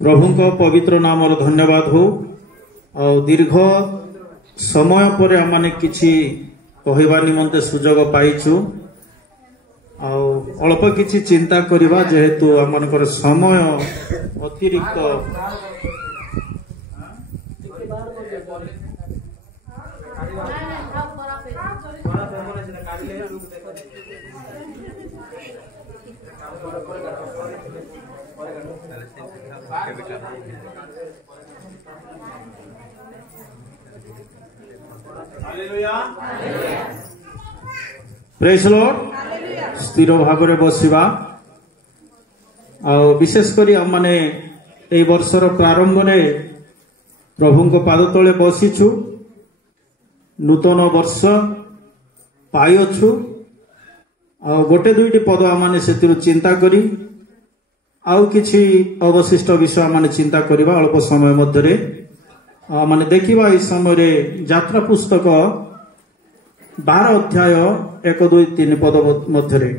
प्रभु पवित्र नाम धन्यवाद हो। दीर्घ समय पर आम किछि कहवा निमंते सुजोग पाइछु। अल्प किछि चिंता करिबा जेहेतु आमनकर समय अतिरिक्त प्रेज लॉर्ड स्थिर भाव में बसिबा। विशेष करी हम माने ए वर्षर प्रारंभ में प्रभु को पाद तले बसीछु। नूतन वर्ष पाइछु। गोटे दुईटी पद आम से चिंता करी आउ किछि अवशिष्ट विषय माने चिंता करिबा अल्प समय मध्यरे माने देखिबा। इस समय यात्रा पुस्तक 12 अध्याय 1 2 3 पद मध्यरे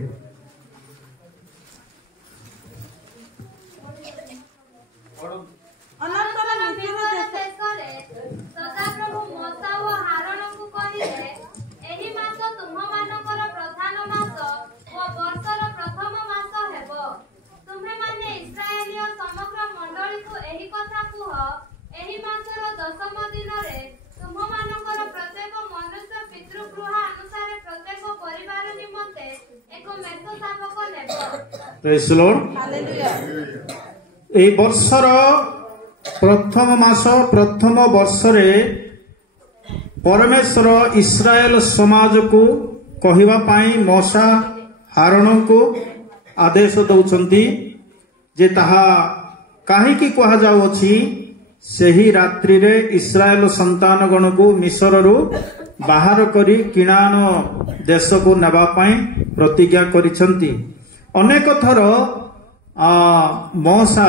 प्रेज लॉर्ड। ए वर्षर प्रथम मास प्रथम वर्षरे परमेश्वर इस्राएल समाज को कहिबा पाई मूसा हारण को आदेश दउछंती जे ताहा काहेकि कहा जाउछि। सेही रात्रि रे इस्राएल संतान गण को मिस्र रु बाहर करी किणान देश को नेबा पाई प्रतिज्ञा करिसंती। अनेक थर मूसा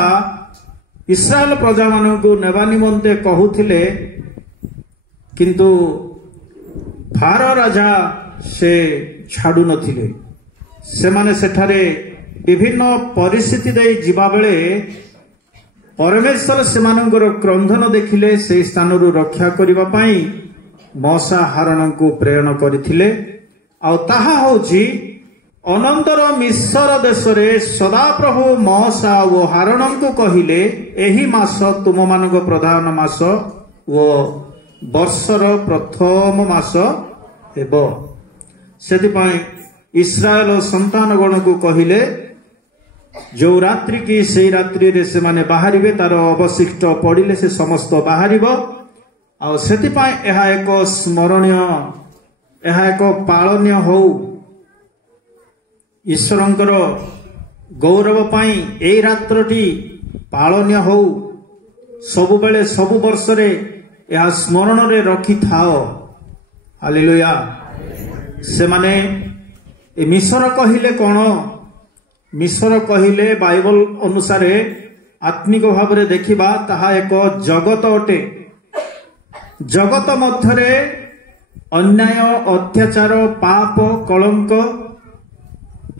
इस्राएल प्रजा मान को नेबा निमंते कहूथिले किंतु फारो राजा से छाड़ू नथिले। से माने सेठारे विभिन्न परिस्थिति दे जिबा बेले परमेश्वर सेमानंकर क्रंधन देखिले से स्थान रक्षा करिबा पाई मूसा हारण को प्रेरण करथिले। आ ताहा होछि अनंतर मिस्र देश रे सदा प्रभु मूसा ओ हारण को कहिले एही मास तुम मानक प्रधान मास ओ वर्षर प्रथम मास हेबो। सेति पाई इस्राएल संतान गण को कहिले जो रात्रि की से रात्रि रे से माने बाहरिबे तार अवशिष्ट पड़िले से समस्त बाहरिबो। आ सेति पाई एहा एक स्मरणीय एहा एक पालनीय हो ईश्वरंकर गौरव पाई ए रात्रटी पालनीय हो। सबु बेले सबु वर्ष रे एहा स्मरण रे रखि थाओ। हालेलुया। से माने ए मिस्र कहिले कोन मिस्र कहिले बाइबल अनुसार आत्मिक भाव रे देखिबा ताहा एक जगत अटे। जगत मध्यरे अन्याय अत्याचार पाप कलंक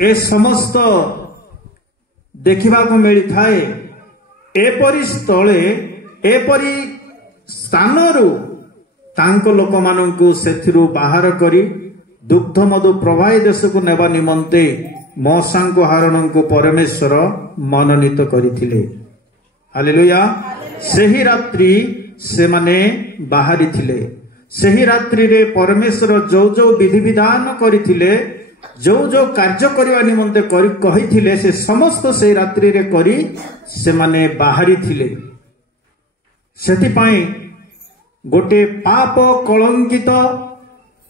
ए समस्त देखिबा को मिली थाए। एपरी स्थले एपरी स्थानरु तांक लोक माननकु सेथिरु बाहर करी दुग्ध मधु प्रवाही देश को नेबा निमंते मूसा को हारण को परमेश्वर मनोनीत करथिले। हालेलुया। सेही रात्रि से माने बाहरी थिले। सेही रात्रि रे परमेश्वर जो जो विधि विधान करथिले जो जो कार्य करबा निमंते कहिथिले से समस्त से रात्रि रे करी से माने बाहरी थिले। सेति पाई गोटे पाप कलंकित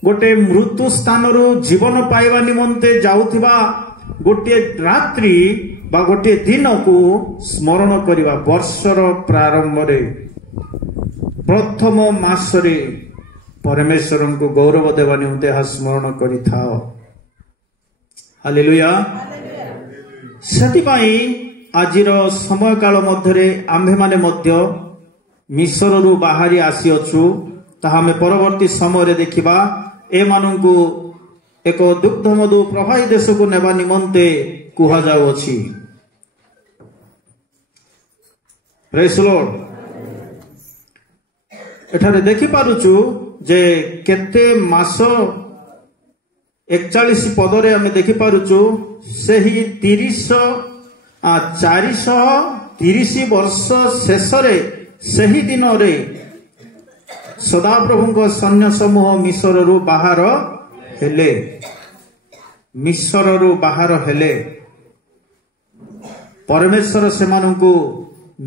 गोटे मृत्यु स्थान रु जीवन पाइबा निमंते जाउथिबा गोटे रात्रि बा गोटे दिन को स्मरण करिबा। वर्षर प्रारंभ रे प्रथम मास रे परमेश्वर को गौरव देवा निमंते स्मरण करिथाओ। हालेलुया। सेति पाई आजिर समय काल मध्यरे आम्भे माने मध्य मिस्र रु बाहरी आसी अछु। ताहा में परवर्ती समय रे देखिबा ए माननकु एक दुग्ध मधु प्रवाही देश को नेबा निमंते कुहा जाउछि। ପ୍ରେଜ୍ ଦ ଲର୍ଡ। ଏଠାରେ ଦେଖିପାରୁଛୁ ଯେ କେତେ ମାସ 41 ପଦରେ ଆମେ ଦେଖିପାରୁଛୁ ସେହି 430 ବର୍ଷ ଶେଷରେ ସେହି ଦିନରେ ସଦାପ୍ରଭୁଙ୍କ ସୈନ୍ୟ ସମୂହ ମିଶରରୁ ବାହାର ହେଲେ। ମିଶରରୁ ବାହାର ହେଲେ। ପରମେଶ୍ୱର ସେମାନଙ୍କୁ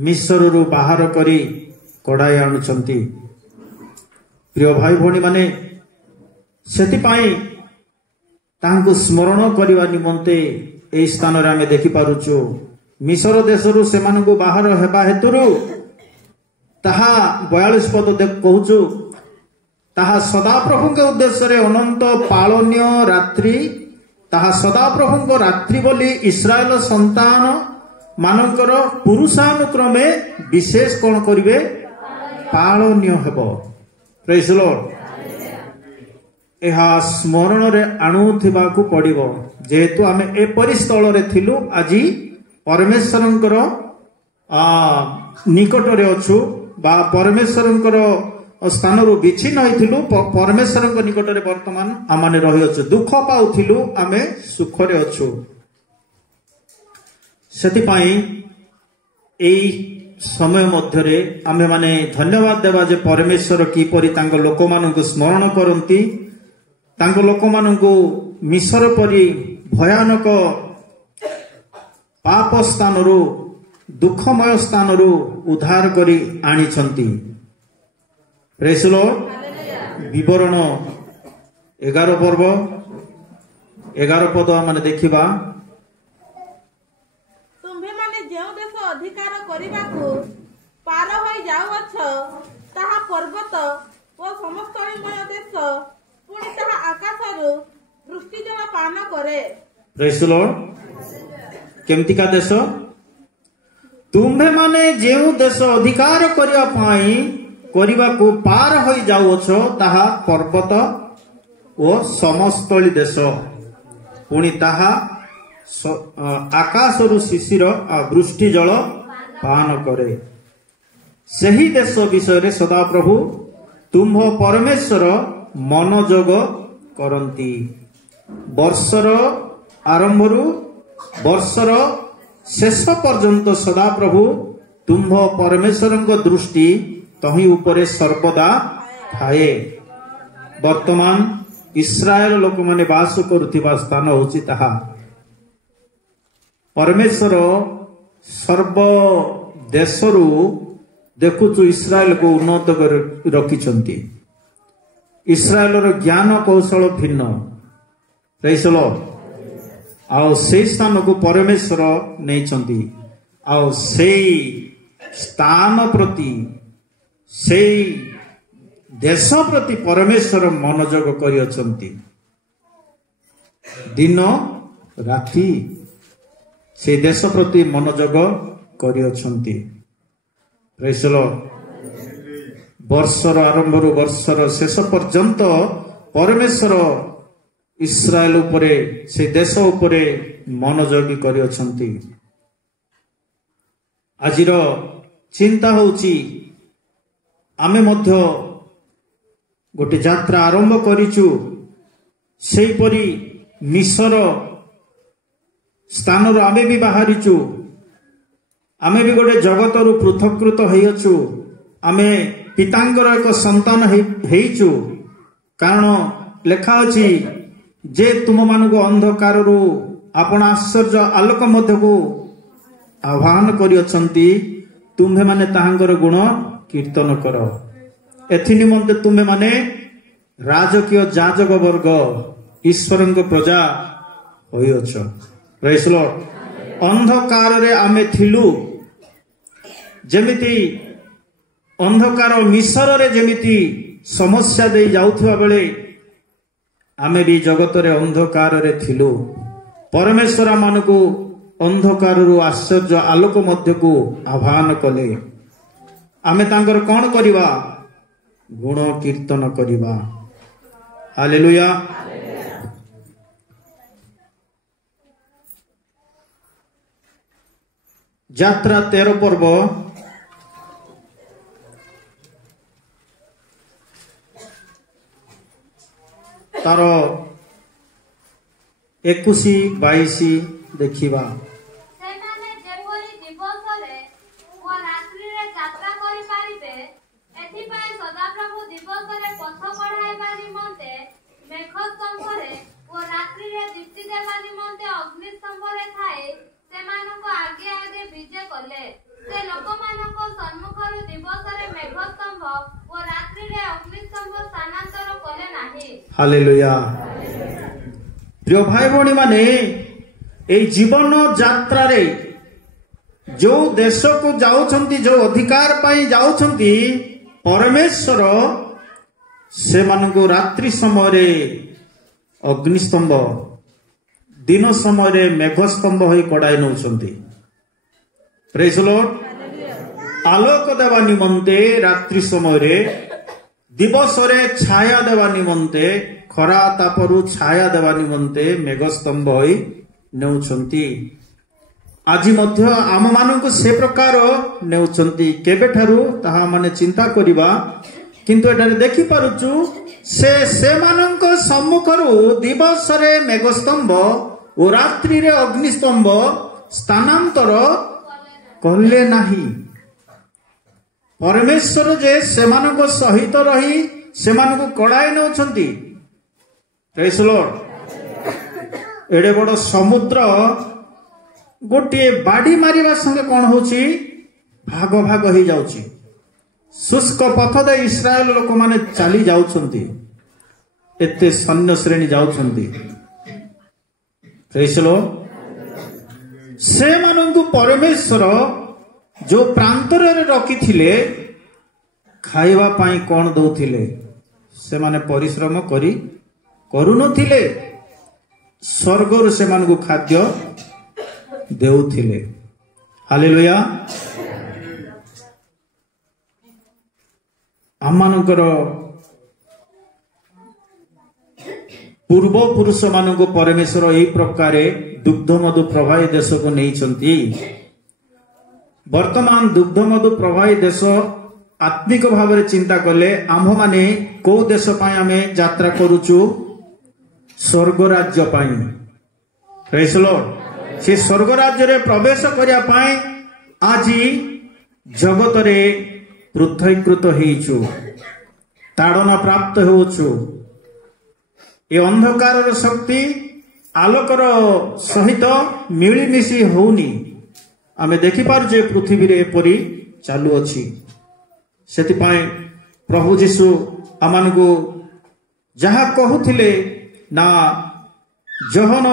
ମିଶରରୁ ବାହାର କରି କଢାଇ ଆଣୁଛନ୍ତି। ପ୍ରିୟ ଭାଇ ଭଉଣୀ ମାନେ, ସେଥିପାଇଁ ତାଙ୍କୁ ସ୍ମରଣ କରିବା ନିମନ୍ତେ ଏହି ସ୍ଥାନରେ ଆମେ ଦେଖିପାରୁଛୁ ମିଶର ଦେଶରୁ ସେମାନଙ୍କୁ ବାହାର ହେବା ହେତୁରୁ ତାହା 42 ପଦ କହୁଛୁ, ତାହା ସଦାପ୍ରଭୁଙ୍କ ଉଦ୍ଦେଶ୍ୟରେ ଅନନ୍ତ ପାଳନୀୟ ରାତ୍ରି, ତାହା ସଦାପ୍ରଭୁଙ୍କ ରାତ୍ରି ବୋଲି ଇସ୍ରାଏଲ ସନ୍ତାନ ମାନଙ୍କର ପୁରୁଷାନୁକ୍ରମେ ବିଶେଷ କଣ କରିବେ? ପାଳନୀୟ ହେବ। ପ୍ରେଜ୍ ଦ ଲର୍ଡ। ଏହା ସ୍ମରଣରେ ଆଣୁଥିବାକୁ ପଡ଼ିବ। ଯେହେତୁ ଆମେ ଏପରି ସ୍ଥଳରେ ଥିଲୁ, ଆଜି ପରମେଶ୍ୱରଙ୍କର ନିକଟରେ ଅଛୁ ବା ପରମେଶ୍ୱରଙ୍କର ସ୍ଥାନରୁ ବିଚ୍ଛିନ୍ନ ହୋଇଥିଲୁ, ପରମେଶ୍ୱରଙ୍କ ନିକଟରେ ବର୍ତ୍ତମାନ ଆମେ ରହିଅଛୁ। ଦୁଃଖ ପାଉଥିଲୁ, ଆମେ ସୁଖରେ ଅଛୁ। ସେଥିପାଇଁ ଏଇ ସମୟ ମଧ୍ୟରେ ଆମେମାନେ ଧନ୍ୟବାଦ ଦେବା ଯେ ପରମେଶ୍ୱର କିପରି ତାଙ୍କ ଲୋକମାନଙ୍କୁ ସ୍ମରଣ କରନ୍ତି, ତାଙ୍କ ଲୋକମାନଙ୍କୁ ମିଶର ପରି ଭୟାନକ ପାପ ସ୍ଥାନରୁ, ଦୁଃଖମୟ ସ୍ଥାନରୁ ଉଦ୍ଧାର କରି ଆଣିଛନ୍ତି। ପ୍ରେଜ୍ ଦ ଲର୍ଡ। ବିବରଣ 11 ପର୍ବ 11 ପଦ ଆମେ ଦେଖିବା। ତୁମ୍ଭେମାନେ ଯେଉଁ ଦେଶ ଅଧିକାର କରିବାକୁ ପାର ହୋଇ ଯାଉଅଛ, ତାହା ପର୍ବତ ଓ ସମସ୍ତଳିମୟ ଦେଶ, ପୁଣି ତାହା ଆକାଶରୁ ବୃଷ୍ଟିଜଳ ପାନ କରେ। ପ୍ରେଜ୍ ଦ ଲର୍ଡ। କେମିତିକା ଦେଶ? ତୁମ୍ଭେମାନେ ଯେଉଁ ଦେଶ ଅଧିକାର କରିବାକୁ ପାର ହୋଇ ଯାଉଅଛ, ତାହା ପର୍ବତ ଓ ସମସ୍ତଳି ଦେଶ, ପୁଣି ତାହା ଆକାଶରୁ ଶିଶିର ବୃଷ୍ଟି ଜଳ ପାନ କରେ। ସେହି ଦେଶ ବିଷୟରେ ସଦାପ୍ରଭୁ ତୁମ୍ଭ ପରମେଶ୍ୱର ମନୋଯୋଗ କରନ୍ତି। ବର୍ଷର ଆରମ୍ଭରୁ ବର୍ଷର ଶେଷ ପର୍ଯ୍ୟନ୍ତ ସଦାପ୍ରଭୁ ତୁମ୍ଭ ପରମେଶ୍ୱରଙ୍କ ଦୃଷ୍ଟି ତହିଁ ଉପରେ ସର୍ବଦା ଥାଏ। ବର୍ତ୍ତମାନ ଇସ୍ରାଏଲ ଲୋକମାନେ ବାସ କରୁଥିବା ସ୍ଥାନ ହେଉଛି ତାହା। ପରମେଶ୍ୱର ସର୍ବ ଦେଶରୁ ଦେଖୁଛୁ ଇସ୍ରାଏଲକୁ ଉନ୍ନତ କରି ରଖିଛନ୍ତି। ଇସ୍ରାଏଲର ଜ୍ଞାନ କୌଶଳ ଭିନ୍ନ। ପ୍ରେଜ୍ ଦ ଲର୍ଡ। ଆଉ ସେଇ ସ୍ଥାନକୁ ପରମେଶ୍ୱର ନେଇଛନ୍ତି। ଆଉ ସେଇ ସ୍ଥାନ ପ୍ରତି, ସେଇ ଦେଶ ପ୍ରତି ପରମେଶ୍ୱର ମନୋଯୋଗ କରିଅଛନ୍ତି। ଦିନ ରାତି ସେଇ ଦେଶ ପ୍ରତି ମନୋଯୋଗ କରିଅଛନ୍ତି। ପ୍ରେଜ୍ ଦ ଲର୍ଡ। ବର୍ଷର ଆରମ୍ଭରୁ ବର୍ଷର ଶେଷ ପର୍ଯ୍ୟନ୍ତ ପରମେଶ୍ୱର ଇସ୍ରାଏଲ ଉପରେ, ସେ ଦେଶ ଉପରେ ମନୋଯୋଗୀ କରିଅଛନ୍ତି। ଆଜିର ଚିନ୍ତା ହେଉଛି ଆମେ ମଧ୍ୟ ଗୋଟେ ଯାତ୍ରା ଆରମ୍ଭ କରିଛୁ। ସେହିପରି ମିଶର ସ୍ଥାନରୁ ଆମେ ବି ବାହାରିଛୁ। ଆମେ ବି ଗୋଟେ ଜଗତରୁ ପୃଥକୃତ ହୋଇଅଛୁ। ଆମେ ପିତାଙ୍କର ଏକ ସନ୍ତାନ ହେଇଛୁ। କାରଣ ଲେଖା ଅଛି ଯେ ତୁମମାନଙ୍କୁ ଅନ୍ଧକାରରୁ ଆପଣ ଆଶ୍ଚର୍ଯ୍ୟ ଆଲୋକ ମଧ୍ୟକୁ ଆହ୍ୱାନ କରିଅଛନ୍ତି, ତୁମ୍ଭେମାନେ ତାହାଙ୍କର ଗୁଣ କୀର୍ତ୍ତନ କର। ଏଥି ନିମନ୍ତେ ତୁମ୍ଭେମାନେ ରାଜକୀୟ ଯାଜକ ବର୍ଗ, ଈଶ୍ୱରଙ୍କ ପ୍ରଜା ହୋଇଅଛ। ପ୍ରେଜ୍ ଦ ଲର୍ଡ। ଅନ୍ଧକାରରେ ଆମେ ଥିଲୁ। ଯେମିତି ଅନ୍ଧକାର ମିଶରରେ ଯେମିତି ସମସ୍ୟା ଦେଇ ଯାଉଥିବା ବେଳେ ଆମେ ବି ଜଗତରେ ଅନ୍ଧକାରରେ ଥିଲୁ। ପରମେଶ୍ୱର ମାନଙ୍କୁ ଅନ୍ଧକାରରୁ ଆଶ୍ଚର୍ଯ୍ୟ ଆଲୋକ ମଧ୍ୟକୁ ଆହ୍ୱାନ କଲେ। ଆମେ ତାଙ୍କର କ'ଣ କରିବା? ଗୁଣ କୀର୍ତ୍ତନ କରିବା। ହାଲେଲୁୟା। ଯାତ୍ରା 13 ପର୍ବ तार 21-22 देखिबा। ସେମାନେ ଯେପରି ଦିବସରେ ଓ ରାତ୍ରିରେ ଯାତ୍ରା କରିପାରିବେ, ଏଥିପାଇଁ ସଦାପ୍ରଭୁ ଦିବସରେ ପଥ କଢ଼ାଇବା ନିମନ୍ତେ ମେଘସ୍ତମ୍ଭରେ ଓ ରାତ୍ରିରେ ଦୀପ୍ତି ଦେବା ନିମନ୍ତେ ଅଗ୍ନିସ୍ତମ୍ଭରେ ଥାଇ ସେମାନଙ୍କ ଆଗେ ଆଗେ ବିଜେ କଲେ। ସେ ଲୋକମାନଙ୍କ ସମ୍ମୁଖରୁ ଦିବସରେ ମେଘସ୍ତମ୍ଭ ଓ ରାତ୍ରିରେ ଅଗ୍ନିସ୍ତମ୍ଭ ସ୍ଥାନାନ୍ତର କଲେ ନାହିଁ। हालेलुया। प्रिय भाई भौणी माने ए जीवन यात्रा रे जो देश को जाउछंती, जो अधिकार पाई जाउछंती, परमेश्वर से मानको रात्रि समय रे अग्निस्तंभ, दिन समय रे मेघस्तंभ होई कडाई नउछंती। Praise the Lord. आलोक देवा निमंते रात्रि समय रे, दिवस रे छाया देवा निमंते, खरा तापरु छाया देवा निमंते मेघस्तंभ होई नेउछंती। आज मध्य आम मानक से प्रकार नेउछंती। केबे ठारू ताहा माने चिंता करिबा, किंतु एटारे देखि पारुचु से मानक सम्मुखरु दिवस रे मेघस्तंभ ओ रात्रि रे अग्निस्तंभ स्थानांतर कले नाही। परमेश्वर जे सेमानक सहित रही सेमानक कड़ाई नउछंती। Praise the Lord. एडे बड़ समुद्र गोटे बाड़ी मारिबा संगे कौन होची, भाग भाग हो जाउची। शुष्क पथ दे इस्राएल लोक माने चली जाउछंती, एते सैन्य श्रेणी जाउछंती। Praise the Lord. से मानंकु परमेश्वर जो प्रांतर रे रखी थिले, खाइबा पाई कौन दउथिले, से माने परिश्रम करी करू नथिले, स्वर्गर से मानकु खाद्य देउथिले। हालेलुया। आमानकर पूर्व पुरुष मानकु परमेश्वर एई प्रकारे दुग्ध मधु प्रवाही देश को नैछंती। वर्तमान दुग्ध मधु प्रवाही देश आत्मिक भाव में चिंता कले आम माने को देश पाई आमे यात्रा करूचु, स्वर्ग राज्य पाई। Praise the Lord. से स्वर्ग राज्य रे प्रवेश करिया पाई आज जगत रे पृथकीकृत हेइछु, ताड़ना प्राप्त होउछु। ए अंधकार शक्ति आलोकर सहित मिलिमिशी होउनी। आमे देखि पारुजे पृथ्वी रे एपरि चालू अछि। सेतिपाई प्रभु जीशु आमानकु जहा कहूथिले ना, जहन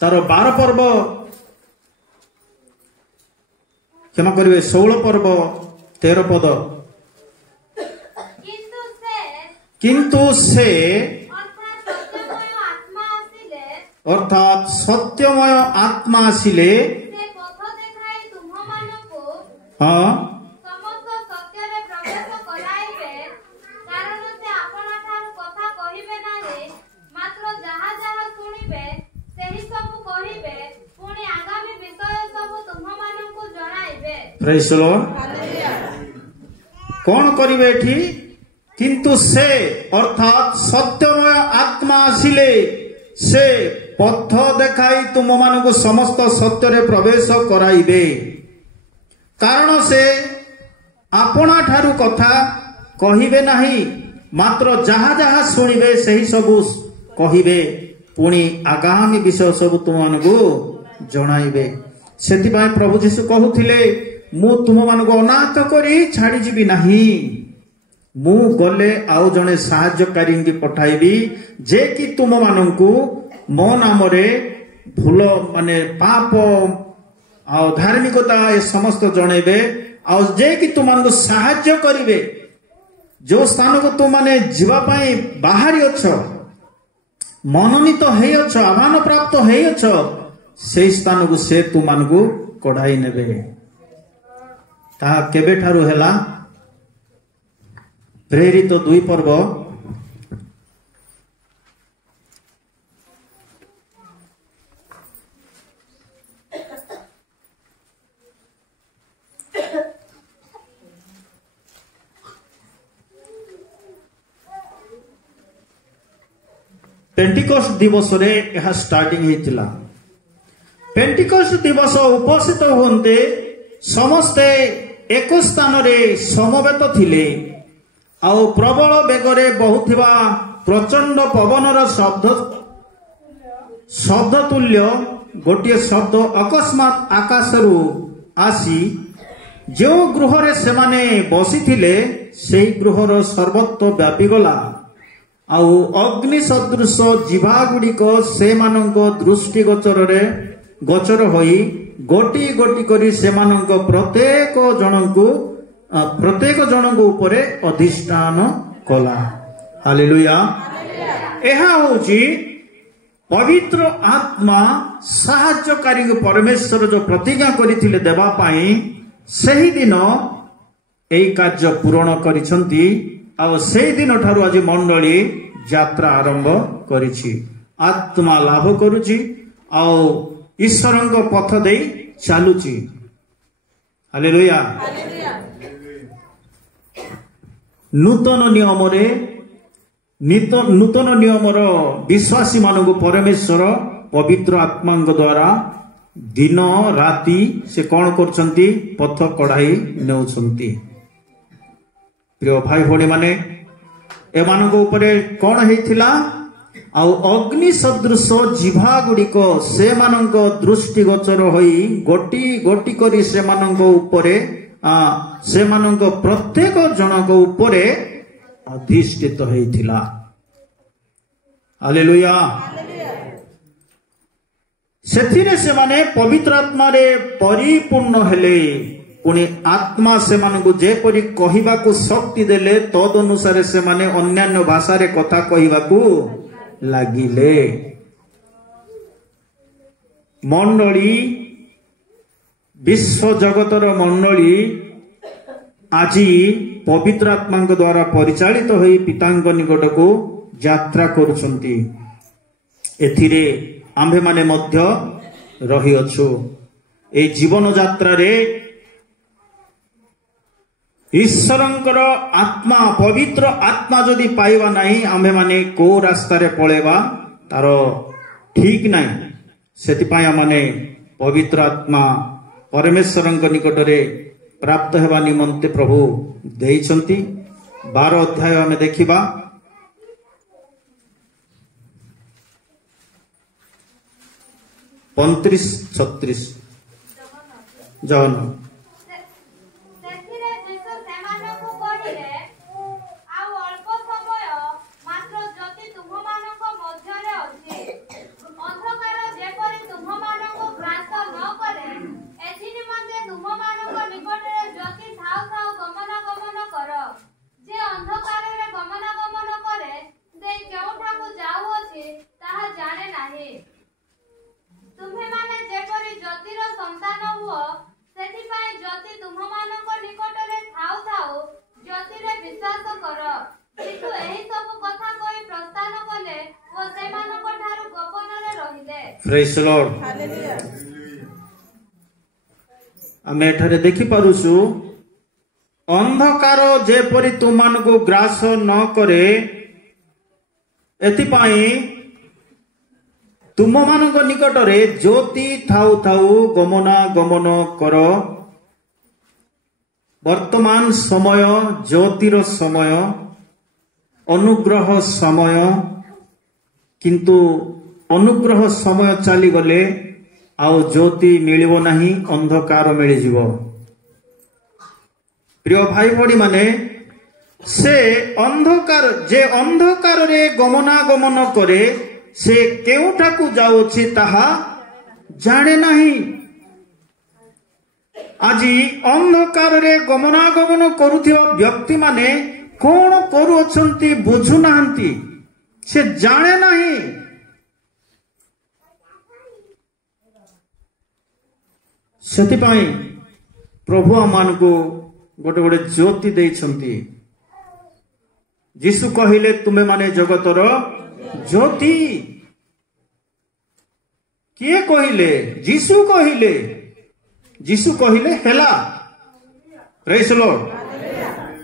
तार 12 पर्व, क्षमा करिवे 16 पर्व 13 पद, किंतु से अर्थात सत्यमय आत्मा आसिले, हाँ, प्रेज द लॉर्ड। कौन करिवे एठी, किंतु से अर्थात सत्यमय आत्मा आसिले से पथ देखाई तुम मानकु समस्त सत्य रे प्रवेश कराइबे। कारण से आपना ठारू कथा कहिबे नाही, मात्र जहा जहा सुनिबे सही सबु कहिबे, पुणी आगामी विषय सब तुम मानकु जणाइबे। सेतिबाई प्रभु जीशु कहूथिले, मु तुम मानकु अनाथ करी छाड़ी जीवी नाही, मु गले आउ जने साहाय्यकारी की पठाइबी, जे कि तुम मानकु मो नाम रे भूल माने पाप आ धार्मिकता ए समस्त जणेबे, आ जे कि तुम मानकु साहाय्य करिवे। जो स्थान को तुम माने जीवा पाई बाहरी अछ, मनोनीत हेइ अछ, आह्वान प्राप्त हेइ अछ, से स्थान को से तुम मानकु कढ़ाई नेबे। ता केबे ठारू हेला, प्रेरित 2 पर्व 21 पेंटिकोस्ट दिवस रे यह स्टार्टिंग होता। पेंटिकोस्ट दिवस उपस्थित हुए समस्ते एक स्थान रे समवेत थिले। आउ प्रबल बेगरे बहुथिबा प्रचंड पवनर शब्द तुल्य गोटे शब्द अकस्मात आकाशरू आसी जो गृह से माने बसी थिले सेही गृहर सर्वत्र व्यापी गला। आउ अग्नि सदृश जीवा गुड़िक से दृष्टि गोचर होई गोटी गोटी करी से प्रत्येक जनक उपरे अधिष्ठान कला। हालेलुया। यह होची पवित्र आत्मा साहाय्यकारी परमेश्वर जो प्रतिज्ञा करथिले देबा पाई सही दिन एई कार्य पूर्ण करिसंती। आउ से दिन ठारू आज मंडली यात्रा आरंभ करिछि। आत्मा लाभ करुछि आउ ईश्वरंक पथ दे चालुछि। हालेलुया। नूतन नियमर विश्वासी मानक परमेश्वर पवित्र आत्मा द्वारा दिन राति से कौन करछंती पथ कढ़ाई नेउछंती। प्रिय भाई भौणी माने एमानक उपरे कौन हेतिला आउ अग्नि सदृश जीवा गुड़िक से मानक दृष्टि गोचर होई गोटी गोटी करी से मानक उपरे से मानक प्रत्येक जनक उपरे अधिष्ठित हेतिला। हालेलुया। सेथिरे से माने पवित्र आत्मा रे परिपूर्ण हेले पुणी आत्मा से मानकु जेपरि कहिबाकू शक्ति देले तद अनुसार से माने अन्यान्य भाषा रे कथा कहिबाकू लागिले। मंडली विश्व जगतर मंडली आज पवित्र आत्मा द्वारा परिचालित होई पितांग निकट को यात्रा करुछंती। एथिरे आम्भे माने मध्य रही अछु। ए जीवन यात्रा रे ईश्वरंकर आत्मा पवित्र आत्मा जदि पाइबा नहीं आम्भे माने को रास्ता रे पळेबा तार ठीक नहीं। सेतिपाई आमाने पवित्र आत्मा परमेश्वरंक निकट रे प्राप्त हेबा निमंते प्रभु देइछंती। 12 अध्याय आमे देखिबा। पंत्रिश 36 जौन प्रेज द लॉर्ड। आमे एठारे देखि पारुछु अंधकार जेपरि तुममानकु ग्रास न करे एथिपाई तुममानक निकट रे ज्योति थाउ थाउ गमना गमन कर। वर्तमान समय ज्योतिर समय अनुग्रह समय किंतु अनुग्रह समय चली गले आउ ज्योति मिलिबो नहीं अंधकार मिली जीवो। प्रिय भाई भौणी माने से अंधकार जे अंधकार रे गमनागमन करे से केउठाकू जाउछि ताहा जाने नहीं। आज अंधकार रे गमनागमन करुथिबा व्यक्ति माने कोन करूछंती बुझु नाहंती से जाने नहीं। सेतिपाई प्रभु आमानकु गोटे गोटे ज्योति देइछंती। यीशु कहिले तुमे माने जगतर ज्योति। किए कहिले? यीशु कहिले। यीशु कहिले हेला। Praise the Lord.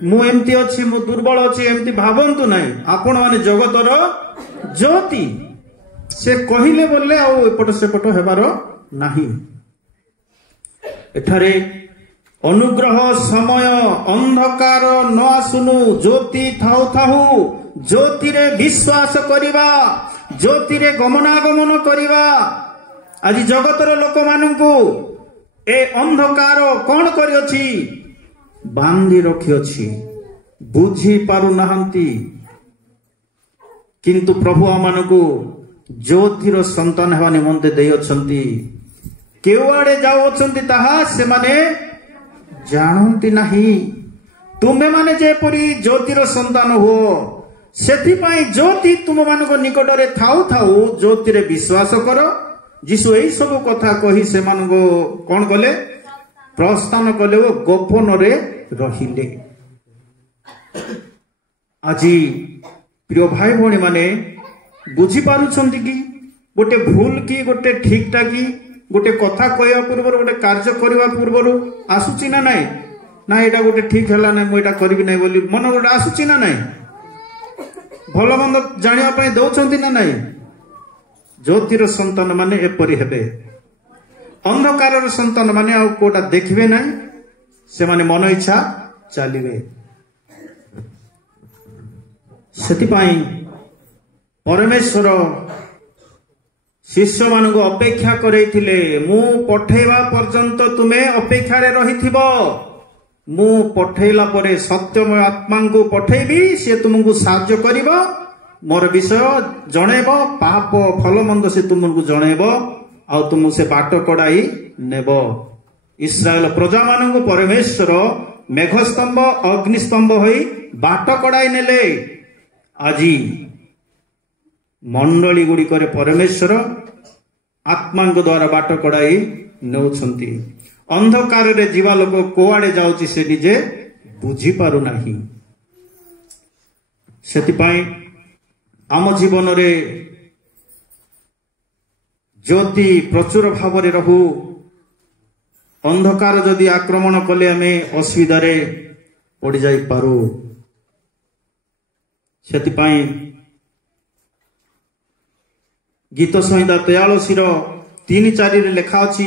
मु एमती अच्छी मु दुर्बल अच्छी एमती भावंतु नहीं आपण माने जगतर ज्योति से कहले बोले एपट सेपट हेबार नाही। एठारे अनुग्रह समय अंधकार न आसुनु ज्योति थाउ थाउ ज्योति रे विश्वास करिबा ज्योति रे गमनागमन करिबा। आज जगतर लोक मानंकु ए अंधकार कौन करियछि बांधी रखियछि बुझी पारु नाहंती किंतु प्रभु आमानकु ज्योतिर संतान हेबा निमंते देई अछंती। केउआडे जाउ अछंती ताहा से माने जानंती नाही। तुमे माने जेपरि ज्योतिर संतान हो सेथि पई ज्योति तुम मानको निकटरे थाउ थाउ ज्योति रे विश्वास करो। जीशु एई सब कथा कही से मानको कोन कले प्रस्थान कले ओ गोपन रे रहिले। आजी प्रिय भाई भौणी माने बुझी पारुछंती कि गोटे भूल कि गोटे ठीक टा कि गोटे कथा कहवा पूर्व गोटे कार्य करवा पूर्व आसुची ना नाई ना एटा गोटे ठीक हला ना मुझे करी ना बोली मन गोटे आसुची ना नाई भल मंद जानिया पई दउछंती ना नाई। ज्योतिर संतान माने एपरि हेबे अंधकार संतान माने आ कोटा देखिबे ना से माने मन इच्छा चलिबे। सेति पई परमेश्वर शिष्य मान को अपेक्षा करैथिले मु पठेवा पर्यंत तुमे अपेक्षा रे रहिथिबो मु पठेला परे सत्यमय आत्मा को पठेबी से तुमको साहाय्य करिबो मोर विषय जणेबो पाप फल मंद से तुमको जणेबो आ तुम से बाट कड़ाई नेबो। इस्राएल प्रजा मान को परमेश्वर मेघस्तंभ अग्निस्तंभ होई बाट कड़ाई नेले। आजी मंडली गुड़िकर परमेश्वर आत्मा द्वारा बाट कड़ाई नौछंती। अंधकार रे जीवा लोक कोआडे जाउची से निजे बुझी पारु नाही। सेति पई आम जीवन रे ज्योति प्रचुर भाव रे रहू। अंधकार जदि आक्रमण कले आमे असुविधा रे पड़ी जाई पारू। सेति पई गीत संहिता 43 3-4 रे लेखा अछि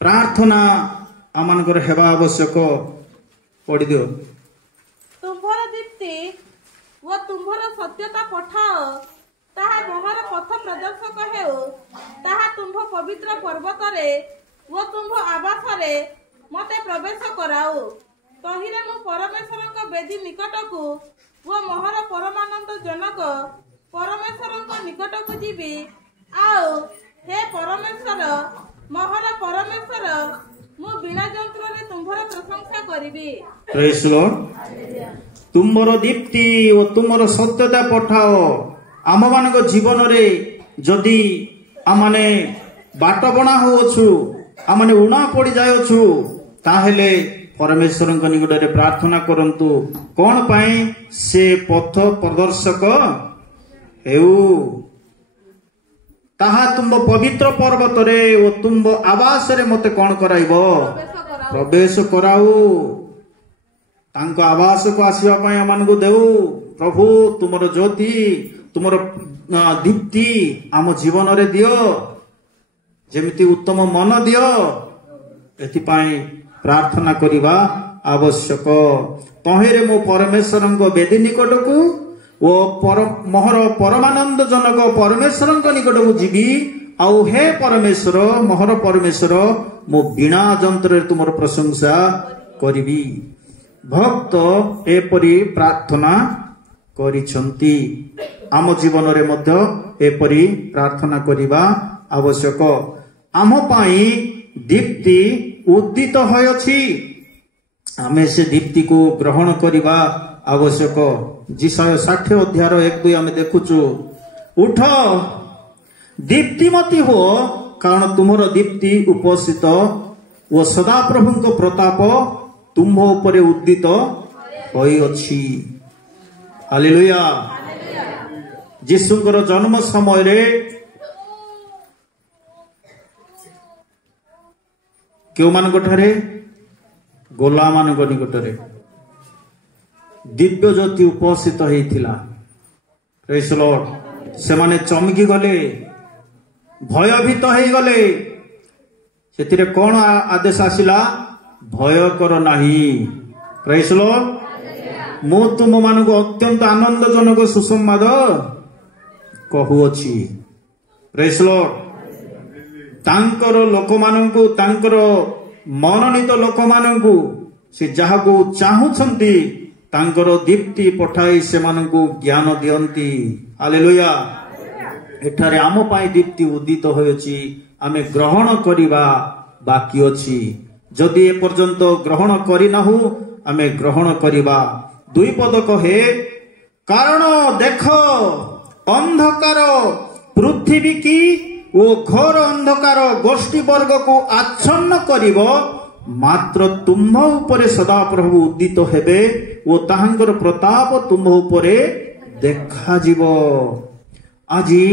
प्रार्थना आमानकर हेबा आवश्यक पड़ी दियो। तुम्भर दीप्ति व तुम्भर सत्यता पठाओ ताहा मोहर पथ प्रदर्शक हेउ ताहा तुम्भ पवित्र पर्वत रे व तुम्भ आवास रे मते प्रवेश कराओ। तहिरे मु परमेश्वरक बेदी निकटकू व मोहर परमानंद जनक परमेश्वरक निकटकू जीवी आओ हे परमेश्वर मोहर परमेश्वर मु बिना यंत्र रे तुम्भर प्रशंसा करिबी। Praise Lord. तुमर दीप्ति ओ तुमर सत्यता पठाओ। आम मानक जीवन रे जदि आमाने बाट बना होछु आमाने उणा पड़ी जायछु ताहेले परमेश्वर निकट रे प्रार्थना करंतु कोन पाई से पथ प्रदर्शक हेउ ताहा तुम पवित्र पर्वत रे ओ तुम आवास रे मते कोन कराइबो प्रवेश कराऊ। तांको आवास को आसीबा पई आमान को देउ प्रभु तुमर ज्योति तुमर दीप्ति आम जीवन रे दियो जेमिति उत्तम मन दियो। एथि पई प्रार्थना करिबा आवश्यक। तहेरे मो परमेश्वर को बेदी निकट को ओ मोहर परमानंद जनक परमेश्वर निकट को जीवी आउ हे परमेश्वर मोहर परमेश्वर मो बिना जंत्र तुमर प्रशंसा करिबी। भक्त एपरि प्रार्थना करिसंती। आम जीवन रे मध्य एपरि प्रार्थना करिबा आवश्यक। आम पाई दीप्ति उदित होयछि आमे से दीप्ति को ग्रहण करिबा आवश्यक। जिसाय 60 अध्याय 1-2 आमे देखुचु उठ दीप्तिमती हो कारण तुमर दीप्ति उपस्थित ओ सदा प्रभु को प्रताप तुम ऊपर उदित होई अछि। हालेलुया। यीशुଙ୍କର जन्म समय रे केउ मान कोठारे ଗୋଲା ମାନଙ୍କ ନିକଟରେ ଦିବ୍ୟ ଜ୍ୟୋତି ଉପସ୍ଥିତ ହେଇଥିଲା। ପ୍ରେଜ୍ ଦ ଲର୍ଡ। ସେମାନେ ଚମକି ଗଲେ, ଭୟଭୀତ ହେଇଗଲେ। ସେଥିରେ କଣ ଆଦେଶ ଆସିଲା? ଭୟ କର ନାହିଁ। ପ୍ରେଜ୍ ଦ ଲର୍ଡ। ମୁଁ ତୁମମାନଙ୍କୁ ଅତ୍ୟନ୍ତ ଆନନ୍ଦଜନକ ସୁସମ୍ବାଦ କହୁଅଛି। ପ୍ରେଜ୍ ଦ ଲର୍ଡ। ତାଙ୍କର ଲୋକମାନଙ୍କୁ, ତାଙ୍କର ମନୋନୀତ ଲୋକମାନଙ୍କୁ ସେ ଯାହାକୁ ଚାହୁଁଛନ୍ତି ତାଙ୍କର ଦୀପ୍ତି ପଠାଇ ସେମାନଙ୍କୁ ଜ୍ଞାନ ଦିଅନ୍ତି। ହାଲେଲୁୟା। ଏଠାରେ ଆମ ପାଇଁ ଦୀପ୍ତି ଉଦିତ ହୋଇଅଛି, ଆମେ ଗ୍ରହଣ କରିବା ବାକି ଅଛି। ଯଦି ଏପର୍ଯ୍ୟନ୍ତ ଗ୍ରହଣ କରିନାହୁଁ, ଆମେ ଗ୍ରହଣ କରିବା। 2 ପଦ କହେ, କାରଣ ଦେଖ ଅନ୍ଧକାର ପୃଥିବୀ କି ଓ ଘୋର ଅନ୍ଧକାର ଗୋଷ୍ଠୀ ବର୍ଗକୁ ଆଚ୍ଛନ୍ନ କରିବ, ମାତ୍ର ତୁମ୍ଭ ଉପରେ ସଦାପ୍ରଭୁ ଉଦିତ ହେବେ ଓ ତାହାଙ୍କର ପ୍ରତାପ ତୁମ୍ଭ ଉପରେ ଦେଖାଯିବ। ଆଜି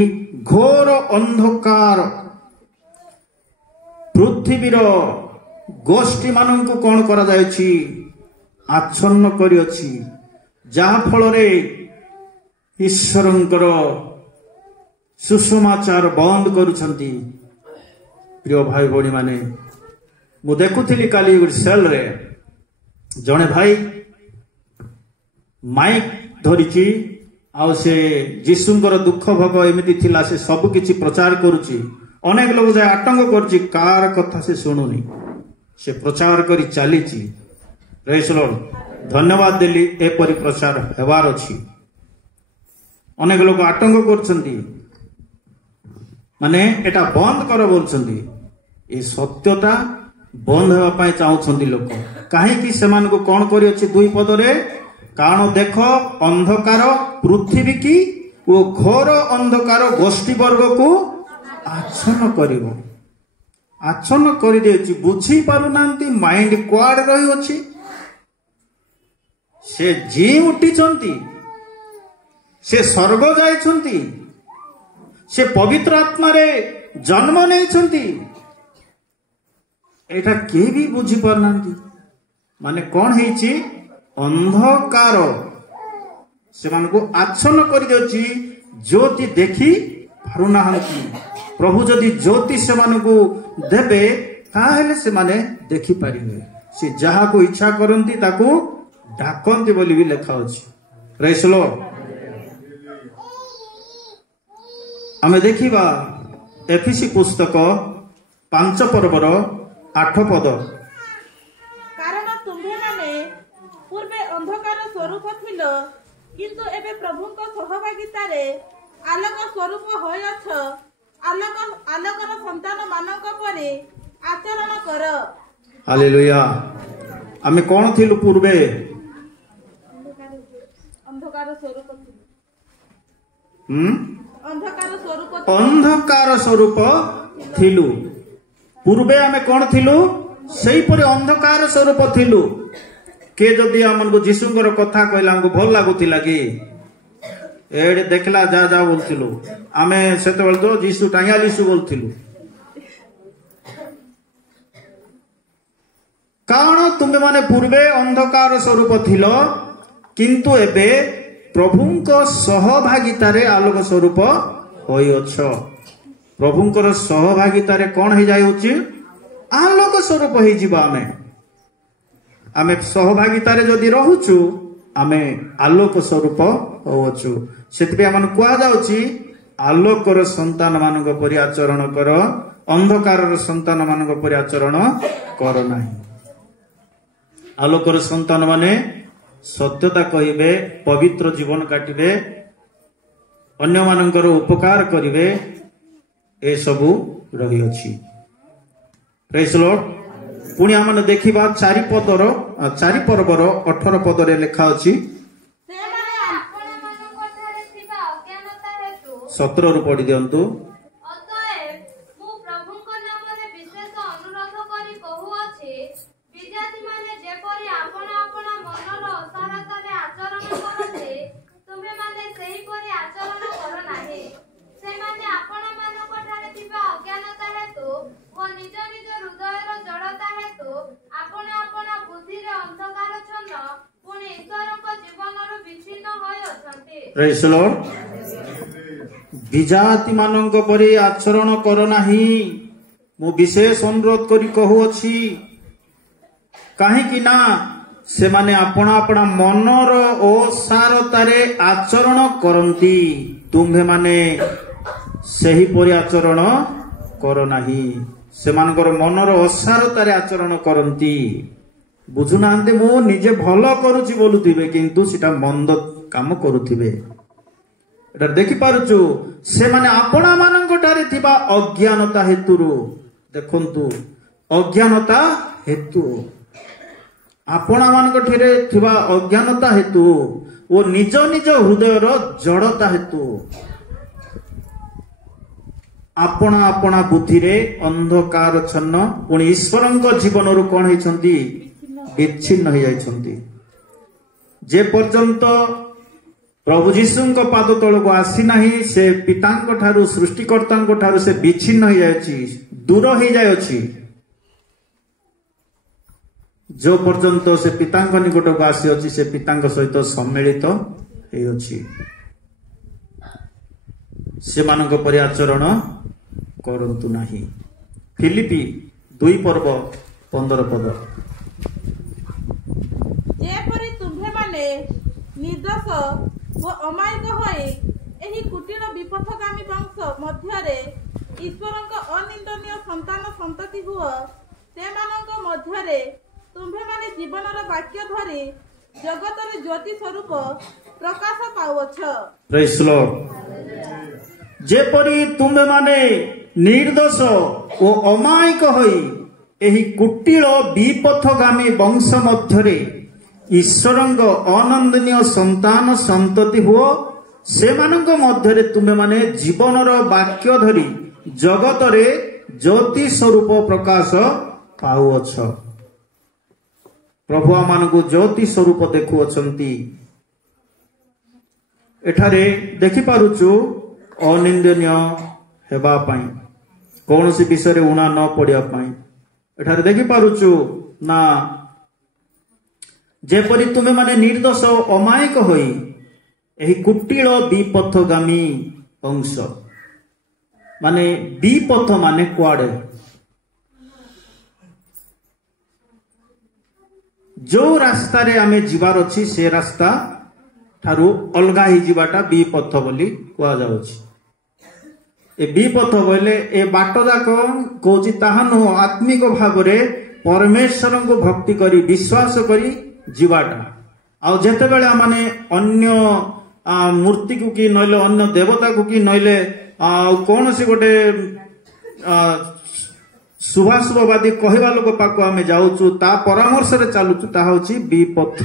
ଘୋର ଅନ୍ଧକାର ପୃଥିବୀର ଗୋଷ୍ଠୀ ମାନଙ୍କୁ କଣ କରାଯାଉଛି? ଆଚ୍ଛନ୍ନ କରିଅଛି, ଯାହା ଫଳରେ ଈଶ୍ୱରଙ୍କର ସୁସମାଚାର ବନ୍ଦ କରୁଛନ୍ତି। ପ୍ରିୟ ଭାଇ ଭଉଣୀ ମାନେ, ମୁଁ ଦେଖୁଥିଲି କାଲି ଗୋଟେ ସେଲରେ ଜଣେ ଭାଇ ମାଇକ୍ ଧରିଛି, ଆଉ ସେ ଯୀଶୁଙ୍କର ଦୁଃଖ ଭୋଗ ଏମିତି ଥିଲା, ସେ ସବୁ କିଛି ପ୍ରଚାର କରୁଛି। ଅନେକ ଲୋକ ଯାଇ ଆତଙ୍କ କରୁଛି, କାହାର କଥା ସେ ଶୁଣୁନି, ସେ ପ୍ରଚାର କରି ଚାଲିଛି। ପ୍ରେଜ୍ ଦ ଲର୍ଡ। ଧନ୍ୟବାଦ ଦେଲି, ଏପରି ପ୍ରଚାର ହେବାର ଅଛି। ଅନେକ ଲୋକ ଆତଙ୍କ କରୁଛନ୍ତି, ମାନେ ଏଟା ବନ୍ଦ କର ବୋଲୁଛନ୍ତି। ଏ ସତ୍ୟତା ବନ୍ଦ ହେବା ପାଇଁ ଚାହୁଁଛନ୍ତି ଲୋକ। କାହିଁକି? ସେମାନଙ୍କୁ କଣ କରିଅଛି? 2 ପଦରେ, କାରଣ ଦେଖ ଅନ୍ଧକାର ପୃଥିବୀ କି ଓ ଘୋର ଅନ୍ଧକାର ଗୋଷ୍ଠୀ ବର୍ଗକୁ ଆଚ୍ଛନ୍ନ କରିବ। ଆଚ୍ଛନ୍ନ କରିଦେଉଛି, ବୁଝି ପାରୁନାହାନ୍ତି, ମାଇଣ୍ଡ କୁଆଡେ ରହିଅଛି। ସେ ଜି ଉଠିଛନ୍ତି, ସେ ସ୍ୱର୍ଗ ଯାଇଛନ୍ତି, ସେ ପବିତ୍ର ଆତ୍ମାରେ ଜନ୍ମ ନେଇଛନ୍ତି, ଏଇଟା କେହି ବି ବୁଝି ପାରୁନାହାନ୍ତି। ମାନେ କଣ ହେଇଛି? ଅନ୍ଧକାର ସେମାନଙ୍କୁ ଆଚ୍ଛନ୍ନ କରିଦେଉଛି, ଜ୍ୟୋତି ଦେଖି ପାରୁନାହାନ୍ତି। ପ୍ରଭୁ ଯଦି ଜ୍ୟୋତି ସେମାନଙ୍କୁ ଦେବେ, ତାହେଲେ ସେମାନେ ଦେଖିପାରିବେ। ସେ ଯାହାକୁ ଇଚ୍ଛା କରନ୍ତି ତାକୁ ଡାକନ୍ତି ବୋଲି ବି ଲେଖା ଅଛି। ପ୍ରେଜ୍ ଦ ଲର୍ଡ। ଆମେ ଦେଖିବା ଏଫେସୀ ପୁସ୍ତକ 5 ପର୍ବର 8 ପଦ। କାରଣ ତୁମ୍ଭେମାନେ ପୂର୍ବେ ଅନ୍ଧକାର ସ୍ୱରୂପ ଥିଲ, କିନ୍ତୁ ଏବେ ପ୍ରଭୁଙ୍କ ସହଭାଗିତାରେ ଆଲୋକ ସ୍ୱରୂପ ହୋଇଅଛ। ଆଲୋକର ସନ୍ତାନ ମାନଙ୍କ ପରି ଆଚରଣ କର। ହାଲେଲୁୟା। ଆମେ କଣ ଥିଲୁ ପୂର୍ବେ? ଅନ୍ଧକାର ସ୍ୱରୂପ ଥିଲୁ। ଅନ୍ଧକାର ସ୍ୱରୂପ ଥିଲୁ। ପୂର୍ବେ ଆମେ କଣ ଥିଲୁ? ସେଇପରି ଅନ୍ଧକାର ସ୍ୱରୂପ ଥିଲୁ। କିଏ ଯଦି ଆମକୁ ଯୀଶୁଙ୍କର କଥା କହିଲା ଆମକୁ ଭଲ ଲାଗୁଥିଲା କି? ଏଡେ ଦେଖିଲା ଯା ଯା ବୋଲୁଥିଲୁ। ଆମେ ସେତେବେଳେ ତ ଯୀଶୁ ଟାଙ୍ଗା ଯୀଶୁ ବୋଲୁଥିଲୁ। କାରଣ ତୁମେ ମାନେ ପୂର୍ବେ ଅନ୍ଧକାର ସ୍ୱରୂପ ଥିଲ, କିନ୍ତୁ ଏବେ ପ୍ରଭୁଙ୍କ ସହଭାଗିତାରେ ଆଲୋକ ସ୍ୱରୂପ ହୋଇଅଛ। ପ୍ରଭୁଙ୍କର ସହଭାଗିତାରେ କଣ ହେଇଯାଉଛି? ଆଲୋକ ସ୍ୱରୂପ ହେଇଯିବ। ଆମେ ସହଭାଗିତାରେ ଯଦି ରହୁଛୁ, ଆମେ ଆଲୋକ ସ୍ୱରୂପ ହଉଛୁ। ସେଥିପାଇଁ ଆମକୁ କୁହାଯାଉଛି, ଆଲୋକର ସନ୍ତାନ ମାନଙ୍କ ପରି ଆଚରଣ କର, ଅନ୍ଧକାରର ସନ୍ତାନ ମାନଙ୍କ ପରି ଆଚରଣ କର ନାହିଁ। ଆଲୋକର ସନ୍ତାନ ମାନେ ସତ୍ୟତା କହିବେ, ପବିତ୍ର ଜୀବନ କାଟିବେ, ଅନ୍ୟମାନଙ୍କର ଉପକାର କରିବେ, ଏସବୁ ରହିଅଛି। ପ୍ରେଜ୍ ଦ ଲର୍ଡ। ପୁଣି ଆମେ ଦେଖିବା 4 ପର୍ବର 18 ପଦରେ ଲେଖା ଅଛି। 17ରୁ ପଢି ଦିଅନ୍ତୁ। ନିଜ ନିଜ ହୃଦୟର ଜଡ଼ତା ହେତୁ ଆପଣ ବୁଦ୍ଧି Praise the Lord. ବିଜାତି ମାନଙ୍କ ପରି ଆଚରଣ କର ନାହିଁ ମୁଁ ବିଶେଷ ଅନୁରୋଧ କରି କହୁଅଛି କାହିଁକି ନା ସେମାନେ ଆପଣା ଆପଣା ମନର ଅସାରତାରେ ଆଚରଣ କରନ୍ତି ତୁମ୍ଭେମାନେ ସେହିପରି ଆଚରଣ କର ନାହିଁ ସେମାନଙ୍କର ମନର ଅସାରତାରେ ଆଚରଣ କରନ୍ତି ବୁଝୁନାହାନ୍ତି ମୁଁ ନିଜେ ଭଲ କରୁଛି ବୋଲୁଥିବେ କିନ୍ତୁ ସେଟା ମନ୍ଦ କାମ କରୁଥିବେ ଏଟା ଦେଖିପାରୁଛୁ ସେମାନେ ଆପଣା ମାନଙ୍କ ଠାରେ ଥିବା ଅଜ୍ଞାନତା ହେତୁରୁ ଦେଖନ୍ତୁ ଅଜ୍ଞାନତା ହେତୁ ଆପଣା ମାନଙ୍କ ଠାରେ ଥିବା ଅଜ୍ଞାନତା ହେତୁ ଓ ନିଜ ନିଜ ହୃଦୟର ଜଡ଼ତା ହେତୁ ଆପଣା ଆପଣା ବୁଦ୍ଧିରେ ଅନ୍ଧକାରଚ୍ଛନ୍ନ ପୁଣି ଈଶ୍ୱରଙ୍କ ଜୀବନରୁ କଣ ହେଇଛନ୍ତି ବିଚ୍ଛିନ୍ନ ହେଇଯାଇଛନ୍ତି ଯେ ପର୍ଯ୍ୟନ୍ତ ପ୍ରଭୁ ଯୀଶୁଙ୍କ ପାଦ ତଳକୁ ଆସିନାହିଁ ସେ ପିତାଙ୍କ ଠାରୁ ସୃଷ୍ଟିକର୍ତ୍ତାଙ୍କ ଠାରୁ ସେ ବିଚ୍ଛିନ୍ନ ହେଇଯାଇଛି ଦୂର ହେଇଯାଇଅଛି जो पर्यंत से पिताଙ୍କ निकटକୁ ଆସିଅଛି ସେ ପିତାଙ୍କ ସହିତ ସମ୍ମିଳିତ ହେଇଅଛି ସେମାନଙ୍କ ପରି ଆଚରଣ କରନ୍ତୁ ନାହିଁ ଫିଲିପି 2:15 ପଦ ଯେପରି ତୁମ୍ଭେମାନେ ନିର୍ଦ୍ଦୋଷ ଓ ଅମାୟିକ ହୋଇ ଏହି କୁଟିଳ ବିପଥଗାମୀ ବଂଶ ମଧ୍ୟରେ ଈଶ୍ୱରଙ୍କ ଅନିନ୍ଦନୀୟ ସନ୍ତାନ ସନ୍ତତି ହୁଅ ସେମାନଙ୍କ ମଧ୍ୟରେ ତୁମ୍ଭେମାନେ ଜୀବନର ବାକ୍ୟ ଧରି ଜଗତରେ ଜ୍ୟୋତି ସ୍ୱରୂପ ପ୍ରକାଶ ପାଉଅଛ ପ୍ରେଜ୍ ଦ ଲର୍ଡ ଯେପରି ତୁମ୍ଭେମାନେ ନିର୍ଦ୍ଦୋଷ ଓ ଅମାୟିକ ହୋଇ ଏହି କୁଟିଳ ବିପଥଗାମୀ ବଂଶ ମଧ୍ୟରେ ଈଶ୍ୱରଙ୍କ ଅନନ୍ଦନୀୟ ସନ୍ତାନ ସନ୍ତତି ହୁଅ ସେମାନଙ୍କ ମଧ୍ୟରେ ତୁମେମାନେ ଜୀବନର ବାକ୍ୟ ଧରି ଜଗତରେ ଜ୍ୟୋତି ସ୍ୱରୂପ ପ୍ରକାଶ ପାଉଅଛ ପ୍ରଭୁ ଆମମାନଙ୍କୁ ଜ୍ୟୋତି ସ୍ୱରୂପ ଦେଖୁଅଛନ୍ତି ଏଠାରେ ଦେଖିପାରୁଛୁ ଅନିନ୍ଦନୀୟ ହେବା ପାଇଁ କୌଣସି ବିଷୟରେ ଉଣା ନ ପଡ଼ିବା ପାଇଁ ଏଠାରେ ଦେଖିପାରୁଛୁ ନା ଯେପରି ତୁମେମାନେ ନିର୍ଦ୍ଦୋଷ ଅମାୟିକ ହୋଇ ଏହି କୁଟିଳ ବିପଥଗାମୀ ବଂଶ ମାନେ ବିପଥ ମାନେ କୁଆଡେ जो रास्तारे आमे जीवार अछि से रास्ता ठारू अलगा ही जीवाटा विपथ बोली कुआ जाउछि ए विपथ बोले ए बाट जाक कोछि ताहा न आत्मिक भावरे परमेश्वर को भक्ति करी विश्वास करी जीवाटा आ जेते बेले माने अन्य मूर्ति को की नइले अन्य देवता को की नइले कौन सी गोटे शुभाशुभवादी कहवा लोक पाक आम जाऊँ ता परामर्श चलुचु ता हूँ विपथ